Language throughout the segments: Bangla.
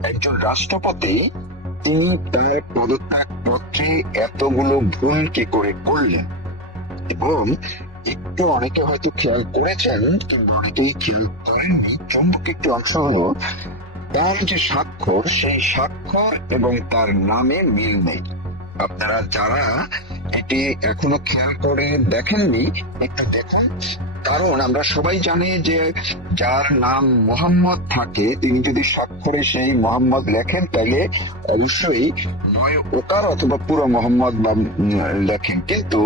একজন রাষ্ট্রপতি তিনি তার পদত্যাগ পত্রে এতগুলো ভুল কি করে করলেন, এবং একটু অনেকে হয়তো খেয়াল করেছেন কিন্তু অনেকেই খেয়াল করেননি, চমক একটি অংশ হলো তার যে স্বাক্ষর, সেই স্বাক্ষর এবং তার নামে মিল নেই। আপনারা যারা এটি এখনো খেয়াল করে দেখেননি একটু দেখুন, কারণ আমরা সবাই জানি যে যার নাম মোহাম্মদ থাকে তিনি যদি স্বাক্ষরে সেই মোহাম্মদ লেখেন তাহলে অবশ্যই নয় ওকার অথবা পুরো মোহাম্মদ বা লেখেন, কিন্তু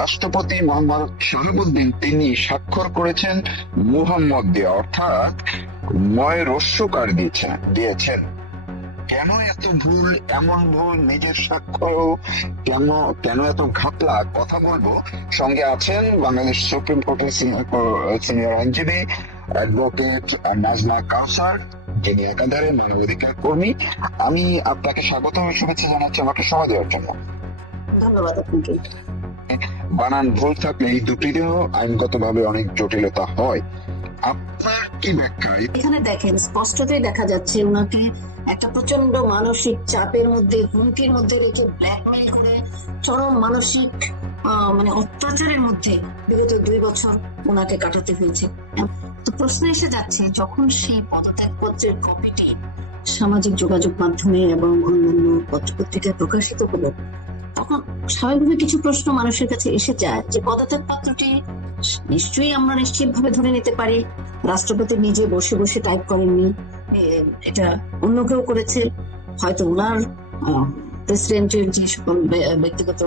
রাষ্ট্রপতি মোহাম্মদ শাহাবুদ্দিন তিনি স্বাক্ষর করেছেন মুহাম্মদ দিয়ে, অর্থাৎ ময় রস্যকার দিয়েছেন। কেন এত ভুল, এমন ভুল নিজের স্বাক্ষর, কেন কেন এত ঘাপলা, কথা বলবো। সঙ্গে আছেন বাংলাদেশ সুপ্রিম কোর্টের সিনিয়র আইনজীবী অ্যাডভোকেট নাজমা কাউসার, যিনি একাধারে মানবাধিকার কর্মী। আমি আপনাকে স্বাগত ও শুভেচ্ছা জানাচ্ছি আমাকে সময় দেওয়ার জন্য। ধন্যবাদ আপনাকে। বানান ভুল থাকলে এই দুটিরও আইনগতভাবে অনেক জটিলতা হয়, আপনার কি ব্যাখ্যা? এখানে দেখেন স্পষ্টতই দেখা যাচ্ছে ওনাকে একটা প্রচন্ড মানসিক চাপের মধ্যে, হুমকির মধ্যে রেখে ব্ল্যাকমেইল করে চরম মানসিক মানে অত্যাচারের মধ্যে বিগত 2 বছর ওনাকে কাটাতে হয়েছে। তো প্রশ্ন এসে যাচ্ছে, যখন সেই পদত্যাগ পত্রের কপিটি সামাজিক যোগাযোগ মাধ্যমে এবং অন্যান্য পত্রপত্রিকায় প্রকাশিত হলো, তখন স্বাভাবিকভাবে কিছু প্রশ্ন মানুষের কাছে এসে যায় যে পদত্যাগ পত্রটি নিশ্চয়ই আমরা নিশ্চিতভাবে ধরে নিতে পারি রাষ্ট্রপতি নিজে বসে বসে টাইপ করেননি, এটা অন্য কেউ করেছে, হয়তো ওনার প্রেসিডেন্টের যে সকল ব্যক্তিগত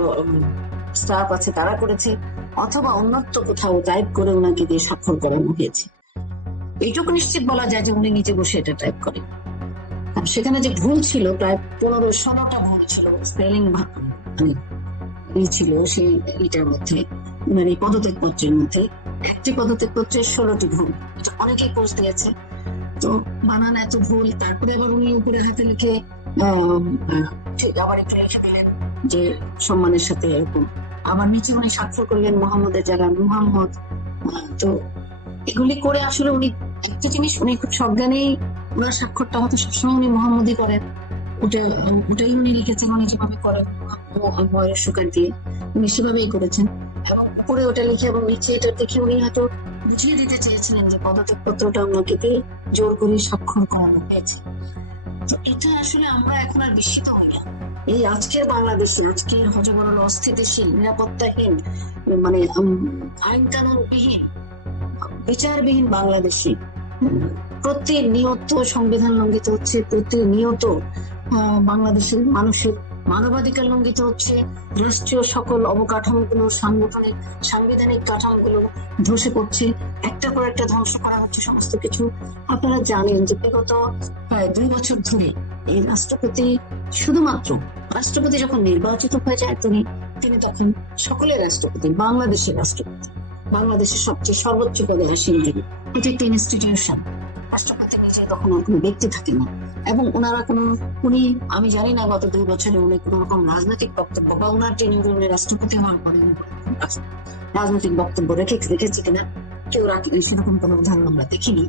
স্টাফ আছে তারা করেছে, অথবা অন্যত্র কোথাও টাইপ করে ওনাকে দিয়ে স্বাক্ষর করানো হয়েছে। এইটুকু নিশ্চিত বলা যায় যে উনি নিজে বসে এটা টাইপ করেন। সেখানে যে ভুল ছিল প্রায় 15-16টা ভুল ছিল, স্পেলিং ছিল সেই এটার মধ্যে, ওনার এই পদত্যাগ পত্রের মধ্যে একটি পদত্যাগ পত্রের 16টি ভুল, এটা অনেকেই খোঁজ দিয়েছে। তো বানান এত ভুল, তারপরে আবার উনি উপরে হাতে লিখে আবার একটু লিখে দিলেন যে সম্মানের সাথে এরকম, আবার নিচে উনি স্বাক্ষর করলেন মোহাম্মদের জায়গায় মুহাম্মদ। তো এগুলি করে আসলে উনি একটা জিনিস, উনি খুব সজ্ঞানেই ওনার স্বাক্ষরটা হয়তো সবসময় উনি মোহাম্মদই করেন, ওটাই উনি লিখেছেন, উনি যেভাবে করেন সুকার দিয়ে উনি সেভাবেই করেছেন, এবং উপরে ওটা লিখে এবং নিচে এটা দেখে উনি হয়তো বুঝিয়ে দিতে চেয়েছিলেন যে পদত্যাগ পত্রটা ওনাকে জোর করে স্বাক্ষর করানো হয়েছে। তো এটা আসলে আমরা এখন আর বিস্মিত হই না। এই আজকের বাংলাদেশে, আজকের হজবরল অস্থিতিশীল নিরাপত্তাহীন মানে আইন কানুনবিহীন বিচারবিহীন বাংলাদেশে প্রতিনিয়ত সংবিধান লঙ্ঘিত হচ্ছে, প্রতিনিয়ত বাংলাদেশের মানুষের মানবাধিকার লঙ্ঘিত হচ্ছে, রাষ্ট্রীয় সকল অবকাঠামোগুলো, সাংবিধানিক কাঠামোগুলো ধসে পড়ছে, একটা পর একটা ধ্বংস করা হচ্ছে সমস্ত কিছু। আপনারা জানেন যে বিগত প্রায় 2 বছর ধরে এই রাষ্ট্রপতি, শুধুমাত্র রাষ্ট্রপতি যখন নির্বাচিত হয়ে যায় তিনি তখন সকলের রাষ্ট্রপতি, বাংলাদেশের রাষ্ট্রপতি, বাংলাদেশের সবচেয়ে সর্বোচ্চ পদে আসীন যিনি। এটা একটা ইনস্টিটিউশন, রাষ্ট্রপতি নিজে তখন আর কোনো ব্যক্তি থাকে না, এবং ওনারা উনি আমি জানি না গত 2 বছরে উনি কোন রকম রাজনৈতিক বক্তব্য বা ওনার ট্রেনিং উনি রাষ্ট্রপতি হওয়ার পরে রাজনৈতিক বক্তব্য রেখেছে কিনা, কেউ সেরকম কোনো উদাহরণ আমরা দেখিনি,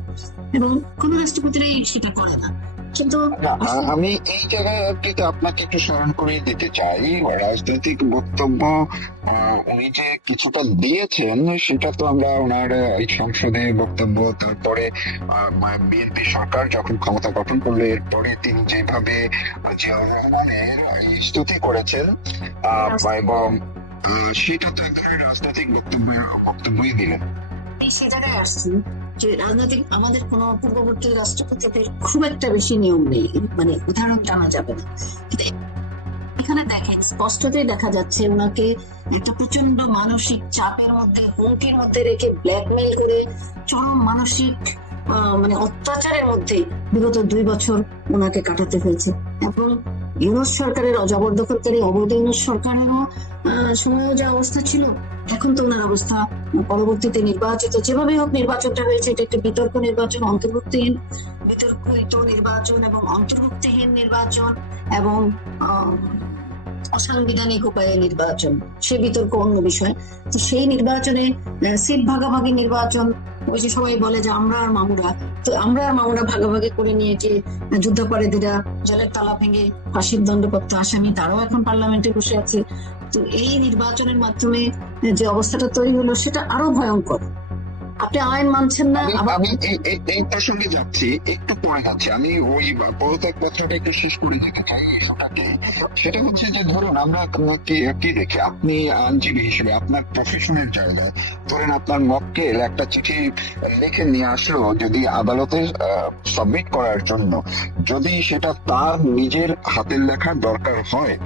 এবং কোন রাষ্ট্রপতিরাই সেটা করে না। কিন্তু আমি এই জায়গাটিতে আপনাকে একটু স্মরণ করে দিতে চাই, রাজনৈতিক বক্তব্য উনি যে কিছুটা দিয়েছেন সেটা তো আমরা ওনার এই সংসদে বক্তব্য, তারপরে বিএনপি সরকার যখন ক্ষমতা গঠন করলো এরপরে তিনি যেভাবে জিয়াউর রহমানের স্তুতি করেছেন, এবং সেটা তো এক ধরনের রাজনৈতিক বক্তব্যই দিলেন। সে জায়গায় আসছি যে রাজনৈতিক আমাদের কোন পূর্ববর্তী রাষ্ট্রপতিদের খুব একটা বেশি নিয়ম নেই, মানে উদাহরণ জানা যাবে না। এখানে দেখেন স্পষ্টতই দেখা যাচ্ছে ওনাকে একটা প্রচন্ড মানসিক চাপের মধ্যে, হুমকির মধ্যে রেখে ব্ল্যাকমেইল করে চরম মানসিক মানে অত্যাচারের মধ্যে বিগত 2 বছর ওনাকে কাটাতে হয়েছে। এবং ইউনূস সরকারের জবরদখলকারী অবৈধ ইউনূস সরকারেরও সময়ও যা অবস্থা ছিল, এখন তো ওনার অবস্থা পরবর্তীতে নির্বাচিত, যেভাবে হোক নির্বাচনটা হয়েছে, এটা একটা বিতর্ক নির্বাচন, অন্তর্ভুক্তিহীন বিতর্কিত নির্বাচন এবং অন্তর্ভুক্তিহীন নির্বাচন এবং অসাংবিধানিক উপায়ে নির্বাচন, সে বিতর্ক অন্য বিষয়। তো সেই নির্বাচনে সিট ভাগাভাগি নির্বাচন ওই যে সবাই বলে যে আমরা আর মামুরা, তো আমরা আর মামুরা ভাগাভাগি করে নিয়ে যে যুদ্ধাপরাধীরা জেলের তালা ভেঙে ফাঁসির দণ্ডপ্রাপ্ত আসামি তারাও এখন পার্লামেন্টে বসে আছে। তো এই নির্বাচনের মাধ্যমে যে অবস্থাটা তৈরি হলো সেটা আরো ভয়ঙ্কর। আপনি আইন মানছেন না, আবার আমি এই প্রসঙ্গে যাচ্ছি, একটু পরে যাচ্ছি। আমি ওই পদত্যাগ পত্রটা একটু শেষ করে যেতে চাই ইস্যুটাকে। সেটা হচ্ছে যে ধরুন আমরা কি দেখি, আপনি আইনজীবী হিসেবে আপনার প্রফেশনের জায়গায় ধরেন আপনার মক্কেল একটা চিঠি লিখে নিয়ে আসলো যদি আদালতে সাবমিট করার জন্য, যদি সেটা তার নিজের হাতের লেখার দরকার হয়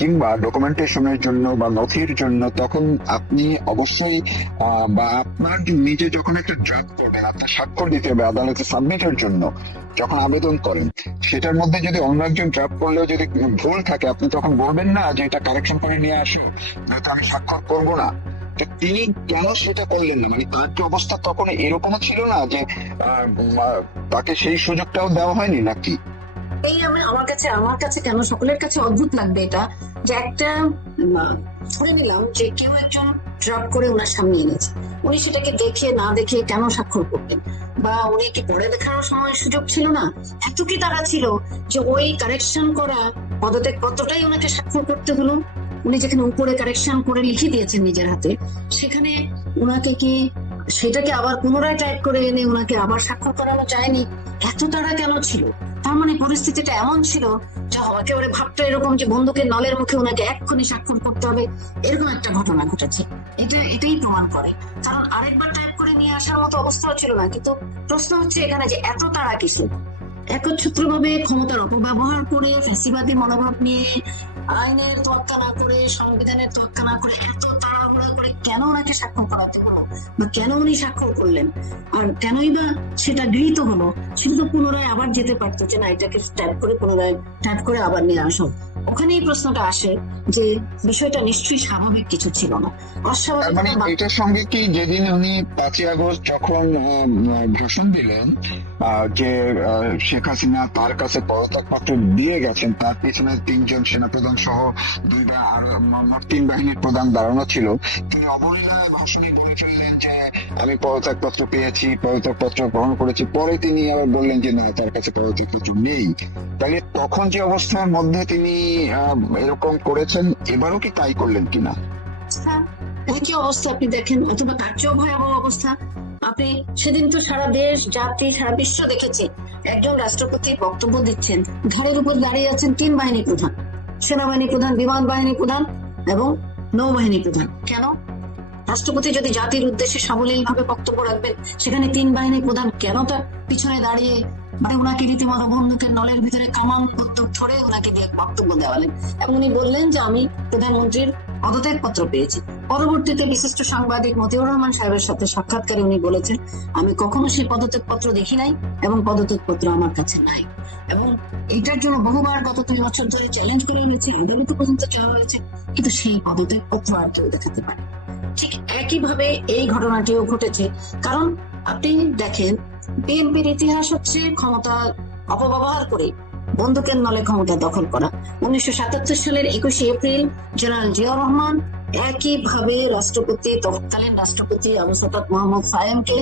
কিংবা ডকুমেন্টেশনের জন্য বা নথির জন্য, তখন আপনি অবশ্যই বা আপনার নিজে যখন একটা ড্রাফট করবেন, আপনার স্বাক্ষর দিতে হবে আদালতে সাবমিটের জন্য যখন আবেদন করেন, সেটার মধ্যে যদি অন্য একজন ড্রাফট করলেও যদি ভুল থাকে, আপনি তখন বলবেন না যে এটা কারেকশন করে নিয়ে আসো, যেহেতু আমি স্বাক্ষর করবো না। তো তিনি কেন সেটা করলেন না? মানে তার কি অবস্থা তখন এরকমও ছিল না যে তাকে সেই সুযোগটাও দেওয়া হয়নি নাকি? এই আমার কাছে কেন সকলের কাছে অদ্ভুত লাগবে এটা, যে একটা ধরে নিলাম যে কেউ একজন ড্রাফট করে ওনার সামনে এনেছে, উনি সেটাকে দেখে না দেখে কেন স্বাক্ষর করতেন? বা উনি কি পড়ে দেখানোর সময় সুযোগ ছিল না? এত কি তারা ছিল যে ওই কারেকশন করা পদত্যাগ পত্রটাই ওনাকে স্বাক্ষর করতে হলো? উনি যেখানে উপরে কারেকশন করে লিখে দিয়েছেন নিজের হাতে, সেখানে ওনাকে কি সেটাকে আবার পুনরায় টাইপ করে এনে ওনাকে আবার স্বাক্ষর করানো যায়নি? এত তারা কেন ছিল? তার মানে পরিস্থিতিটা এমন ছিল যে একেবারে ভাবটা এরকম যে বন্দুকের নলের মুখে ওনাকে এক্ষুনি স্বাক্ষর করতে হবে, এরকম একটা ঘটনা ঘটেছে। এটাই প্রমাণ করে, কারণ আরেকবার টাইপ করে নিয়ে আসার মতো অবস্থাও ছিল না। কিন্তু প্রশ্ন হচ্ছে এখানে যে এত তাড়া কিসের? একচ্ছত্রভাবে ক্ষমতার অপব্যবহার করে, ফ্যাসিবাদী মনোভাব নিয়ে, আইনের তোয়াক্কা না করে, সংবিধানের তোয়াক্কা না করে, এত তাড়াহুড়া করে কেন ওনাকে স্বাক্ষর করাতে হলো, বা কেন উনি স্বাক্ষর করলেন? আর কেনই বা সেটা গৃহীত হলো? সেটা তো পুনরায় আবার যেতে পারতো যে না, এটাকে টাইপ করে পুনরায় টাইপ করে আবার নিয়ে আসো। ওখানেই প্রশ্নটা আসে যে বিষয়টা নিশ্চয়ই স্বাভাবিক কিছু ছিল না, অস্বাভাবিক। মানে এটার সঙ্গে কি যেদিন উনি 5ই আগস্ট যখন ভাষণ দিলেন যে শেখ হাসিনা তার কাছে পদত্যাগ পত্র দিয়ে গেছেন, তার পেছনে 3জন সেনাপ্রধান সহ 3 বাহিনীর প্রধান দাঁড়ানো ছিল, তিনি অবলীলায় ভাষণে বলে ফেললেন যে আমি পদত্যাগ পত্র পেয়েছি, পদত্যাগ পত্র গ্রহণ করেছি। পরে তিনি আবার বললেন যে না, তার কাছে পদত্যাগ পত্র নেই। তাহলে তখন যে অবস্থার মধ্যে তিনি এরকম করেছেন, এবারও কি তাই করলেন কিনা? একই অবস্থা আপনি দেখেন, অথবা তার চেয়েও ভয়াবহ অবস্থা। আপনি সেদিন তো সারা দেশ জাতি সারা বিশ্ব দেখেছে, একজন রাষ্ট্রপতি বক্তব্য দিচ্ছেন, ঘাড়ের উপর দাঁড়িয়ে আছেন 3 বাহিনী প্রধান, সেনাবাহিনী প্রধান, বিমান বাহিনী প্রধান এবং নৌবাহিনী প্রধান। কেন? রাষ্ট্রপতি যদি জাতির উদ্দেশ্যে সাবলীল ভাবে বক্তব্য রাখবেন, সেখানে 3 বাহিনী প্রধান কেন তার পিছনে দাঁড়িয়ে মানে ওনাকে রীতিমতো বন্দুকের নলের ভিতরে কামান বন্দুক ধরে ওনাকে দিয়ে বক্তব্য দেওয়ালেন? এবং উনি বললেন যে আমি প্রধানমন্ত্রীর পদত্যাগ পত্র পেয়েছি। পরবর্তীতে বিশিষ্ট সাংবাদিক মতিউর রহমান সাহেবের সাথে সাক্ষাৎকারে উনি বলেছেন, আমি কখনো সেই পদত্যাগ পত্র দেখি নাই এবং পদত্যাগ পত্র আমার কাছে নাই। এবং এটার জন্য বহুবার গত 2 বছর ধরে চ্যালেঞ্জ করা হয়েছে, আদালতে পর্যন্ত যাওয়া হয়েছে, কিন্তু সেই পদত্যাগ পত্র আর কেউ দেখাতে পারে। ঠিক একইভাবে এই ঘটনাটিও ঘটেছে। কারণ আপনি দেখেন, বিএনপির ইতিহাস হচ্ছে ক্ষমতা অপব্যবহার করে বন্দুকের নলে ক্ষমতা দখল করা। 1977 সালের 21শে এপ্রিল জেনারেল জিয়াউর রহমান একইভাবে তৎকালীন রাষ্ট্রপতি আবু সাদাত মোহাম্মদ সায়েমকে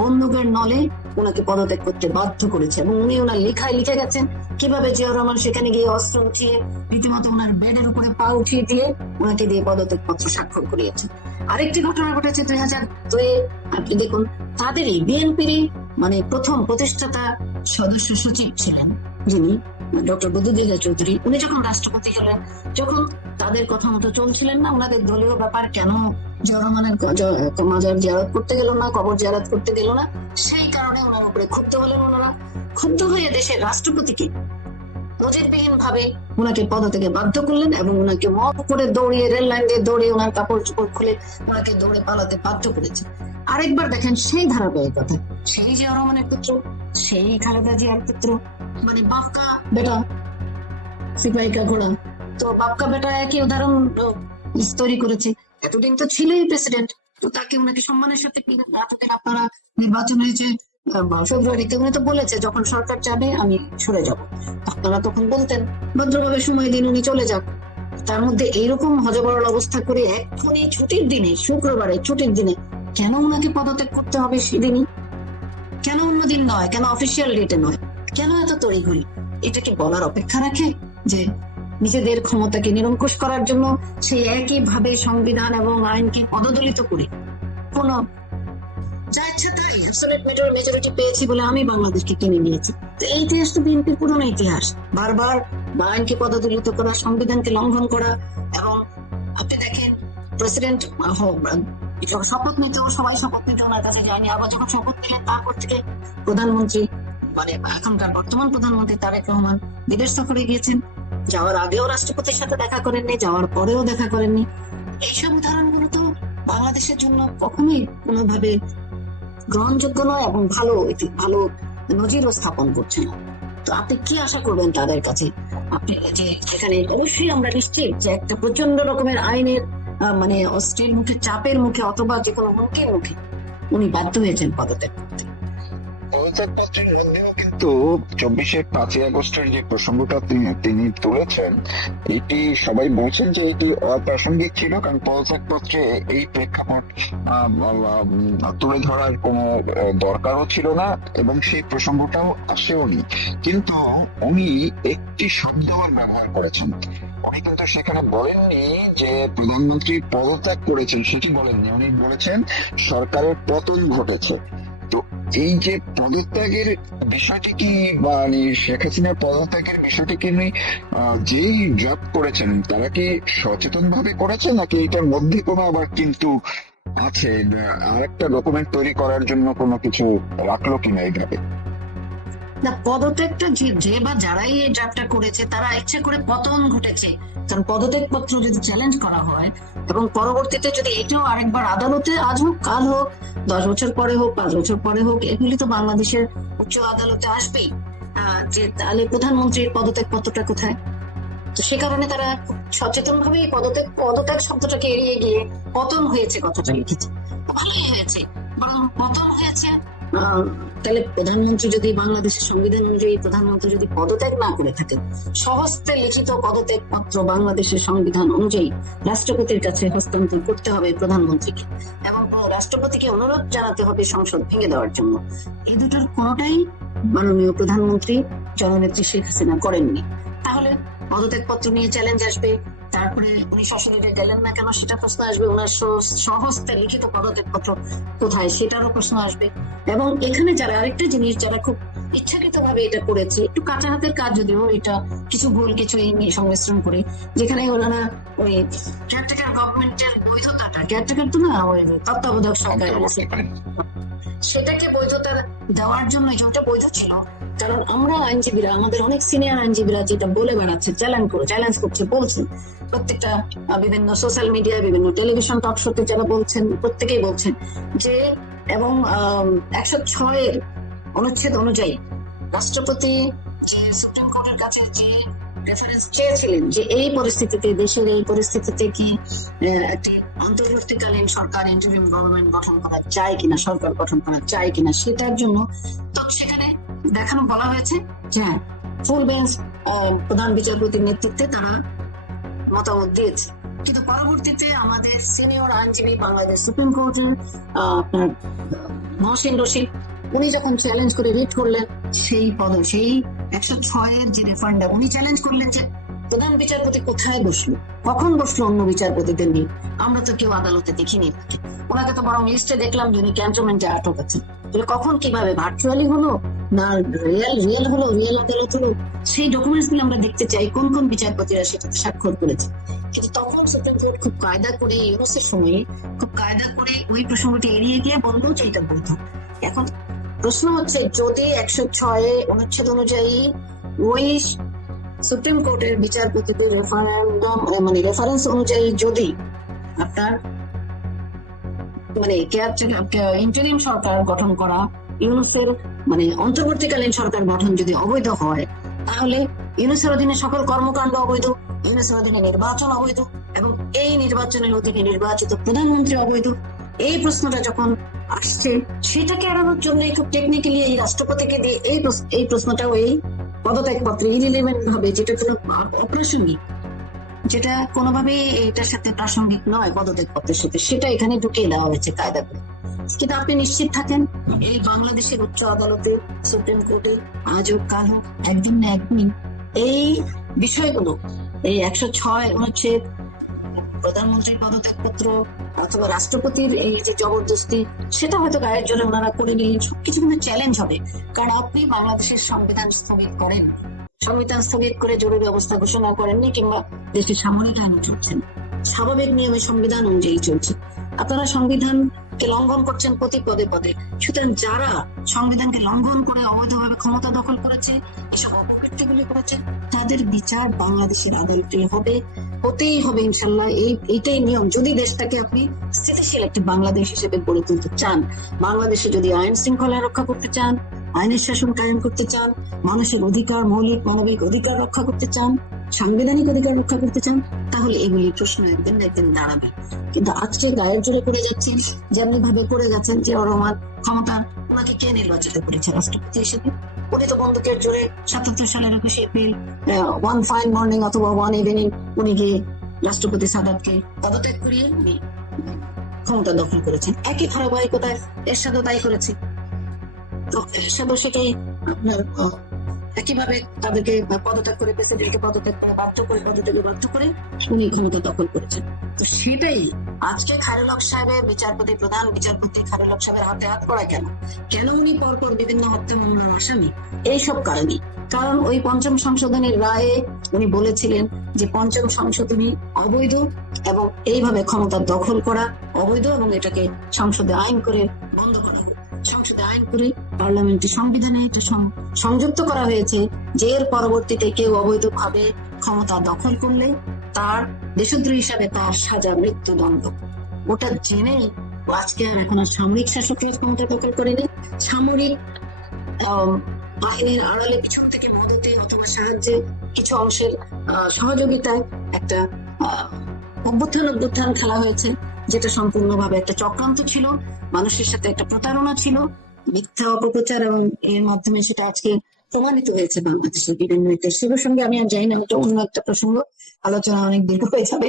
বন্দুকের নলে ওনাকে পদত্যাগ করতে বাধ্য করেছে। এবং উনি ওনার লেখায় লিখে গেছেন কিভাবে জিয়াউর রহমান সেখানে গিয়ে অস্ত্র উঠিয়ে রীতিমতো ওনার বেডের উপরে পা উঠিয়ে দিয়ে ওনাকে দিয়ে পদত্যাগ পত্র স্বাক্ষর করিয়েছে। আরেকটি ঘটনা ঘটেছে 2002-এ। আপনি দেখুন, তাদেরই বিএনপির মানে প্রথম প্রতিষ্ঠাতা সদস্য সচিব ছিলেন যিনি ডক্টর বদরুদ্দোজা চৌধুরী, উনি যখন রাষ্ট্রপতি হলেন, যখন তাদের কথা মতো চলছিলেন না, ওনাদের দলীয় ব্যাপার কেন জিয়াউর রহমানের মাজার জিয়ারত করতে গেল না, কবর জিয়ারত করতে গেল না, সেই কারণে ওনার উপরে ক্ষুব্ধ হলেন। ওনারা ক্ষুব্ধ হয়ে দেশের রাষ্ট্রপতিকে নজিরবিহীন ভাবে ওনাকে পদত্যাগে বাধ্য করলেন এবং ওনাকে মত করে দৌড়িয়ে রেল লাইন দিয়ে দৌড়িয়ে ওনার কাপড় চোপড় খুলে ওনাকে দৌড়ে পালাতে বাধ্য করেছে। আরেকবার দেখেন সেই ধারাবাহিকতা, সেই জিয়াউর রহমানের পুত্র, সেই খালেদা জিয়ার পুত্র, মানে বাপকা বেটা সিপাহিকা ঘোড়া, তো বাপকা বেটা একই উদাহরণ তৈরি করেছে। এতদিন তো ছিলই প্রেসিডেন্ট, তো তাকে ওনাকে সম্মানের সাথে আপনারা নির্বাচন হয়েছে ফেব্রুয়ারিতে, উনি তো বলেছে যখন সরকার যাবে আমি সরে যাব, আপনারা তখন বলতেন ভদ্রভাবে সময় দিন উনি চলে যাক। তার মধ্যে এইরকম হজবরল অবস্থা করে এক্ষুনি ছুটির দিনে, শুক্রবারে ছুটির দিনে কেন ওনাকে পদত্যাগ করতে হবে সেদিনই? দিন নয়, কেন অফিসিয়াল ডেটে নয়, কেন এত তড়িঘড়ি? এটা কি বলার অপেক্ষা রাখে যে নিজেদের ক্ষমতাকে নিরঙ্কুশ করার জন্য সেই একই ভাবে সংবিধান এবং আইনকে পদদলিত করে কোন যা ইচ্ছা তাই অ্যাবসলিউট মেজরিটি পেয়েছি বলে আমি বাংলাদেশকে কিনে নিয়েছি? তো এই ইতিহাস তো বিএনপির পুরনো ইতিহাস, বারবার আইনকে পদদলিত করা, সংবিধানকে লঙ্ঘন করা। এবং আপনি দেখেন প্রেসিডেন্ট শপথ নিতেও সবাই শপথ নিতে ওনার কাছে যায়নি, আবার যখন শপথ নিলেন তারপর থেকে প্রধানমন্ত্রী মানে এখনকার বর্তমান প্রধানমন্ত্রী তারেক রহমান বিদেশ সফরে গিয়েছেন, যাওয়ার আগেও রাষ্ট্রপতির সাথে দেখা করেননি, যাওয়ার পরেও দেখা করেননি। এইসব উদাহরণগুলো তো বাংলাদেশের জন্য কখনোই কোনোভাবে গ্রহণযোগ্য নয় এবং ভালো নজিরও স্থাপন করছে না। তো আপনি কি আশা করবেন তাদের কাছে? আপনি যে এখানে অবশ্যই আমরা নিশ্চিত যে একটা প্রচন্ড রকমের আইনের মানে অস্থির মুখে, চাপের মুখে অথবা যে কোনো হুমকির মুখে উনি বাধ্য হয়েছেন পদত্যাগ করতে। পদত্যাগপত্রের মধ্যেও কিন্তু 24-এর 5ই আগস্টের যে প্রসঙ্গটা তিনি তুলেছেন, এটি সবাই বলছেন যে এটি অপ্রাসঙ্গিক ছিল, কারণ পদত্যাগপত্রে এই প্রেক্ষাপট তুলে ধরার কোনো দরকারও ছিল না এবং সেই প্রসঙ্গটাও আসেওনি। কিন্তু উনি একটি শব্দ ব্যবহার করেছেন। উনি কিন্তু সেখানে বলেননি যে প্রধানমন্ত্রী পদত্যাগ করেছেন, সেটি বলেননি। উনি বলেছেন সরকারের পতন ঘটেছে। তো এই যে পদত্যাগের বিষয়টি কি, মানে শেখ হাসিনার পদত্যাগের বিষয়টি কি উনি যেই ড্রাফট করেছেন তারা কি সচেতন ভাবে করেছে, নাকি এটার মধ্যে কোনো আবার কিন্তু আছে আরেকটা ডকুমেন্ট তৈরি করার জন্য কোনো কিছু রাখলো কিনা এইভাবে? না, পদত্যাগটা যে বা যারাই এই ড্রাফটটা করেছে তারা ইচ্ছে করে পতন ঘটেছে। কারণ পদত্যাগ পত্র যদি চ্যালেঞ্জ করা হয় এবং পরবর্তীতে যদি এটাও আরেকবার আদালতে, আজ হোক কাল হোক, 10 বছর পরে হোক, 5 বছর পরে হোক, এগুলি তো বাংলাদেশের উচ্চ আদালতে আসবেই যে তাহলে প্রধানমন্ত্রীর পদত্যাগ পত্রটা কোথায়। তো সে কারণে তারা সচেতন ভাবে পদত্যাগ শব্দটাকে এড়িয়ে গিয়ে পতন হয়েছে কথাটা লিখেছে। ভালোই হয়েছে, বরং পতন হয়েছে। তাহলে প্রধানমন্ত্রী যদি বাংলাদেশের সংবিধান অনুযায়ী প্রধানমন্ত্রী যদি পদত্যাগ না করে থাকেন, সহস্তে লিখিত পদত্যাগ পত্র বাংলাদেশের সংবিধান অনুযায়ী রাষ্ট্রপতির কাছে হস্তান্তর করতে হবে প্রধানমন্ত্রীকে, এবং রাষ্ট্রপতিকে অনুরোধ জানাতে হবে সংসদ ভেঙে দেওয়ার জন্য। এই দুটোর কোনোটাই মাননীয় প্রধানমন্ত্রী জননেত্রী শেখ হাসিনা করেননি। তাহলে পদত্যাগ পত্র নিয়ে চ্যালেঞ্জ আসবে, তারপরে উনি সশরীরে গেলেন না কেন সেটা প্রশ্ন আসবে, ওনার সহস্তে লিখিত পদত্যাগ পত্র কোথায় সেটারও প্রশ্ন আসবে। এবং এখানে যারা আরেকটা জিনিস, যারা খুব ইচ্ছাকৃত ভাবে এটা করেছে, একটু কাঁচা হাতের কাজ যদিও, এটা কিছু ভুল কিছু সংমিশ্রণ করে, যেখানে ওনারা ওই কেয়ারটেকার গভর্নমেন্টের বৈধতাটা, কেয়ারটেকার তো না, ওই তত্ত্বাবধায়ক সরকার, সেটাকে বৈধতা দেওয়ার জন্য, যেটা বৈধ ছিল। কারণ আমরা আইনজীবীরা, আমাদের অনেক সিনিয়র আইনজীবীরা যেটা বলে বেড়াচ্ছে, চ্যালেঞ্জ করছে, বলছেন প্রত্যেকটা বিভিন্ন সোশ্যাল মিডিয়া, বিভিন্ন টেলিভিশন টক শোতে যারা বলছেন, প্রত্যেকেই বলছেন যে, এবং 106 অনুচ্ছেদ অনুযায়ী রাষ্ট্রপতি যে সুপ্রিম কোর্টের কাছে যে রেফারেন্স চেয়েছিলেন যে এই পরিস্থিতিতে, দেশের এই পরিস্থিতিতে কি একটি অন্তর্বর্তীকালীন সরকার, ইন্টারিম গভর্নমেন্ট গঠন করা যায় কিনা, সরকার গঠন করা যায় কিনা, সেটার জন্য তো সেখানে দেখানো বলা হয়েছে যে ফুল বেঞ্চ প্রধান বিচারপতির নেতৃত্বে তারা মতামত দিয়েছে। কিন্তু পরবর্তীতে আমাদের সিনিয়র আইনজীবী বাংলাদেশ সুপ্রিম কোর্টের আপনার মহসিন রশিদ, উনি যখন চ্যালেঞ্জ করে রিট করলেন সেই 106 যে রেফারেন্ডাম, উনি চ্যালেঞ্জ করলেন যে প্রধান বিচারপতি কোথায় বসলো, কখন বসলো অন্য বিচারপতিদের নিয়ে, আমরা তো কেউ আদালতে দেখিনি তাকে। ওনাকে তো বরং লিস্টে দেখলাম যে উনি ক্যান্টনমেন্টে আটক আছেন। কখন, কিভাবে, ভার্চুয়ালি হলো না রিয়েল হলো, রিয়েল আদালত হলো, সেই ডকুমেন্টস গুলো আমরা দেখতে চাই, কোন কোন বিচারপতিরা সেটাতে স্বাক্ষর করেছে। কিন্তু তখন সুপ্রিম কোর্ট খুব কায়দা করে, ইউনুসের সময়ে খুব কায়দা করে ওই প্রসঙ্গটি এড়িয়ে গিয়ে বললো যে এটা বৈধ। এখন প্রশ্ন হচ্ছে, যদি 106 অনুচ্ছেদ অনুযায়ী ওই সুপ্রিম কোর্টের বিচারপতিদের রেফারেন্ডাম মানে রেফারেন্স অনুযায়ী যদি আপনার মানে ইন্টারিম সরকার গঠন করা, ইউনুসের মানে অন্তর্বর্তীকালীন সরকার গঠন যদি অবৈধ হয়, তাহলে ইউনুসের অধীনে সকল কর্মকাণ্ড অবৈধ, ইউনুসের অধীনে নির্বাচন অবৈধ, এবং এই নির্বাচনের অধীনে নির্বাচিত প্রধানমন্ত্রী অবৈধ। এই প্রশ্নটা যখন আসছে, সেটাকে এড়ানোর জন্য খুব টেকনিক্যালি এই রাষ্ট্রপতিকে দিয়ে এই প্রশ্নটাও এই পদত্যাগ পত্রে ইরিলেভেন্ট ভাবে, যেটা কোনো অপ্রাসঙ্গিক, যেটা কোনোভাবেই এটার সাথে প্রাসঙ্গিক নয় পদত্যাগ পত্রের সাথে, সেটা এখানে ঢুকিয়ে দেওয়া হয়েছে কায়দা করে। কিন্তু আপনি নিশ্চিত থাকেন এই বাংলাদেশের উচ্চ আদালতে, সুপ্রিম কোর্টে আজ হোক কাল হোক, একদিন না একদিন এই বিষয়গুলো, এই 106 অনুচ্ছেদ, প্রধানমন্ত্রীর পদত্যাগপত্র অথবা রাষ্ট্রপতির এই যে জবরদস্তি, সেটা হয়তো গায়ের জোরে ওনারা করে নিলেন, সবকিছু কিন্তু চ্যালেঞ্জ হবে। কারণ আপনি বাংলাদেশের সংবিধান স্থগিত করেন, সংবিধান স্থগিত করে জরুরি অবস্থা ঘোষণা করেননি, কিংবা দেশের সামরিক আইন চলছেন, স্বাভাবিক নিয়মে সংবিধান অনুযায়ী চলছে। আপনারা সংবিধানকে লঙ্ঘন করছেন প্রতি পদে পদে। সুতরাং যারা সংবিধানকে লঙ্ঘন করে অবৈধভাবে ক্ষমতা দখল করেছে, এসব অপকীর্তিগুলি করেছে, তাদের বিচার বাংলাদেশের আদালতে হবে, হতেই হবে ইনশাল্লাহ। এইটাই নিয়ম। যদি দেশটাকে আপনি স্থিতিশীল একটি বাংলাদেশ হিসেবে গড়ে তুলতে চান, বাংলাদেশে যদি আইন শৃঙ্খলা রক্ষা করতে চান, আইনের শাসন কায়েম করতে চান, মানুষের অধিকার, মৌলিক মানবিক অধিকার রক্ষা করতে চান, সাংবিধানিক অধিকার রক্ষা করতে চান, তাহলে এগুলির প্রশ্ন একদিন না একদিন দাঁড়াবে। কিন্তু আজকে গায়ের জোরে করে যাচ্ছেন, যেমনি ভাবে করে যাচ্ছেন যে রহমান ক্ষমতা, ওনাকে কে নির্বাচিত করেছে রাষ্ট্রপতি হিসেবে? উনি তো বন্দুকের জোরে 77 সালের 21 এপ্রিল ওয়ান ফাইন মর্নিং অথবা ওয়ান ইভিনিং উনি গিয়ে রাষ্ট্রপতি সাদাতকে পদত্যাগ করিয়ে উনি ক্ষমতা দখল করেছেন। একই ধারাবাহিকতায় এরশাদও তাই করেছে। তো এরশাদও সেটাই আপনার একইভাবে তাদেরকে পদত্যাগ করে, প্রেসিডেন্টকে পদত্যাগ করে বাধ্য করে উনি ক্ষমতা দখল করেছেন। তো সেটাই আজকে খায়রুল হক সাহেবের বিচারপতি, প্রধান বিচারপতি খায়রুল হক সাহেবের হাতে হাত করা কেন? কেন উনি পরপর বিভিন্ন হত্যা মামলার আসামি? এইসব কারণে। কারণ ওই পঞ্চম সংশোধনীর রায়ে উনি বলেছিলেন যে পঞ্চম সংশোধনী অবৈধ এবং এইভাবে ক্ষমতা দখল করা অবৈধ, এবং এটাকে সংসদে আইন করে বন্ধ করা হোক। সংসদে আইন করে পার্লামেন্টের সংবিধানে এটা সংযুক্ত করা হয়েছে যে এর পরবর্তীতে কেউ অবৈধভাবে ক্ষমতা দখল করলে তার দেশদ্রোহী হিসাবে তার সাজা মৃত্যুদণ্ড। ওটা জেনেই আজকে আর এখন আর সামরিক শাসকের ক্ষমতা দখল করেনি, সামরিক বাহিনীর আড়ালে পিছন থেকে মদতে অথবা সাহায্যে কিছু অংশের সহযোগিতায় একটা অভ্যুত্থান খেলা হয়েছে, যেটা সম্পূর্ণভাবে একটা চক্রান্ত ছিল, মানুষের সাথে একটা প্রতারণা ছিল, মিথ্যা অপপ্রচার, এবং এর মাধ্যমে সেটা আজকে প্রমাণিত হয়েছে বাংলাদেশের বিভিন্ন ইতিহাস। সঙ্গে আমি আর জানি না, ওটা অন্য একটা প্রসঙ্গ, আলোচনা অনেক দীর্ঘ হয়ে যাবে।